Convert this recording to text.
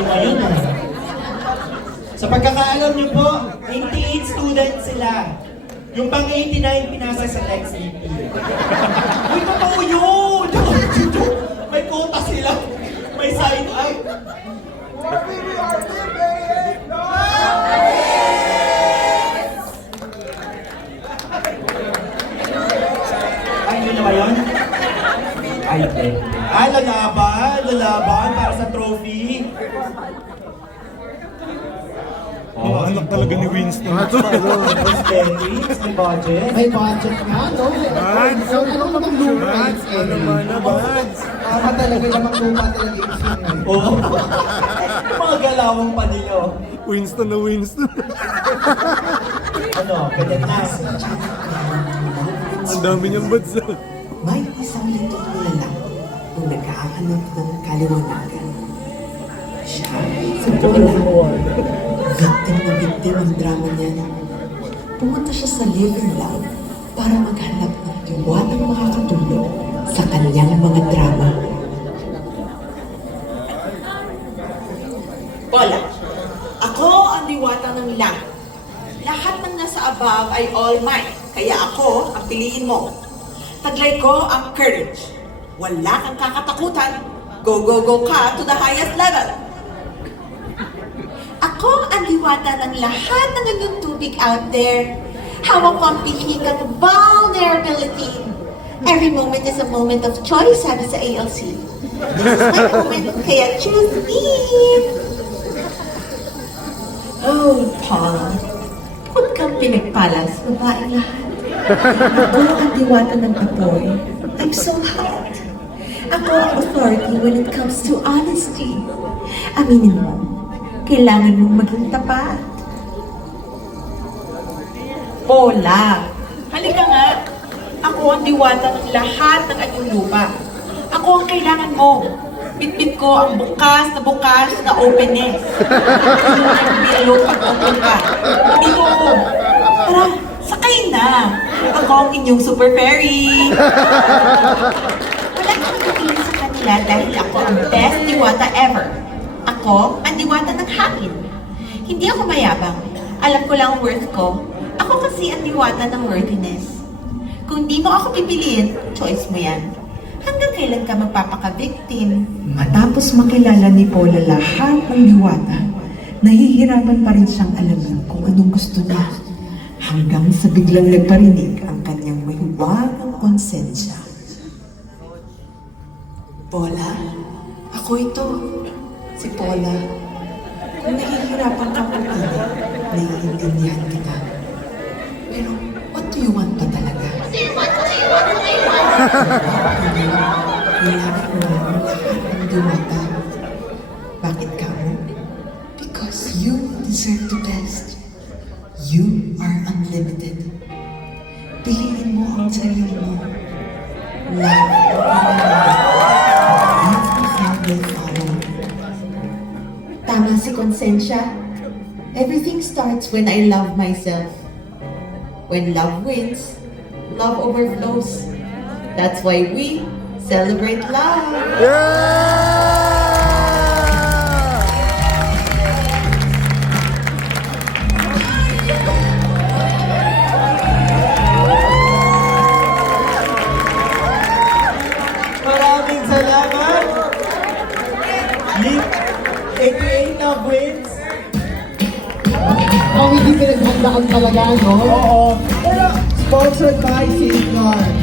nyo ngayon eh. Sa pagkakaalam nyo po, 88 students sila. Yung pang 89 pinasa sa next AP. Uy, totoo yun! May quota sila. May sign up. Ay, yun na ba yun? Ay, hindi. Ay, lalaban para sa trophy. Oh, anak talaga ni Winston. Aesthetics, may budget. May budget nga, no? Buds! So, ano namang lupa? Buds! Ano naman na, Buds? Tama talaga namang lupa talaga yung sino. Oo. Yung mga galawang pa ninyo. Winston na Winston. Ano, ganyan na. Ang dami niyang Buds. May isang litong tulala kung nagkahanap ng kaliwanagan. Siya, si Paula, victim ang drama niya. Pumunta siya sa Living Love para maghanap ng diwatang makakatulong sa kanyang mga drama. Paula, ako ang diwata ng lahat. Lahat ng nasa above ay all mine, kaya ako ang piliin mo. Taglay ko ang courage. Wala kang kakatakutan. Go, go, go ka to the highest level. Ako ang diwata ng lahat ng inyong tubig out there. Hawak ko ang pihikan ng vulnerability. Every moment is a moment of choice, sabi sa ALC. This is my moment, kaya choose me. Oh, Paula. Huwag kang pinagpalas, babaeng lahat. Ako ang diwata ng apoy. I'm so hot. Ako ang authority when it comes to honesty. Aminin mo, kailangan mong maging tapat. Paula, halika nga. Ako ang diwata ng lahat ng anyong lupa. Ako ang kailangan mo. Bitbit ko ang bukas na openness. Ang bilo pag-open ka. Hindi mo ako. Tara, sakay na. Ako ang inyong super fairy. Wala kang magpipili sa kanila dahil ako ang best diwata ever. Ako ang diwata ng hangin. Hindi ako mayabang. Alam ko lang ang worth ko. Ako kasi ang diwata ng worthiness. Kung di mo ako pipiliin, choice mo yan. Hanggang kailan ka magpapaka-victim? Matapos makilala ni Paula lahat ng diwata, nahihirapan pa rin siyang alamin kung anong gusto niya. Hanggang sa biglang nagparinig ang kanyang mahiwagang konsensya. Paula, ako ito. Si Paula. Kung nahihirapan kang pumili, naiintindihan kita. Pero, what do you want pa talaga? Kailangan mo ang lahat ng diwata. Bakit ka mo? Because you deserve the best. You are unlimited. Piliin mo ang sarili mo. Love everything will follow. Tama si Konsensya. Everything starts when I love myself. When love wins, love overflows. That's why we celebrate love. Maraming salamat! Leap 88 na wins! Ang hindi pinaghandaan talaga, no? Oo. Pero, sponsored by Safeguard.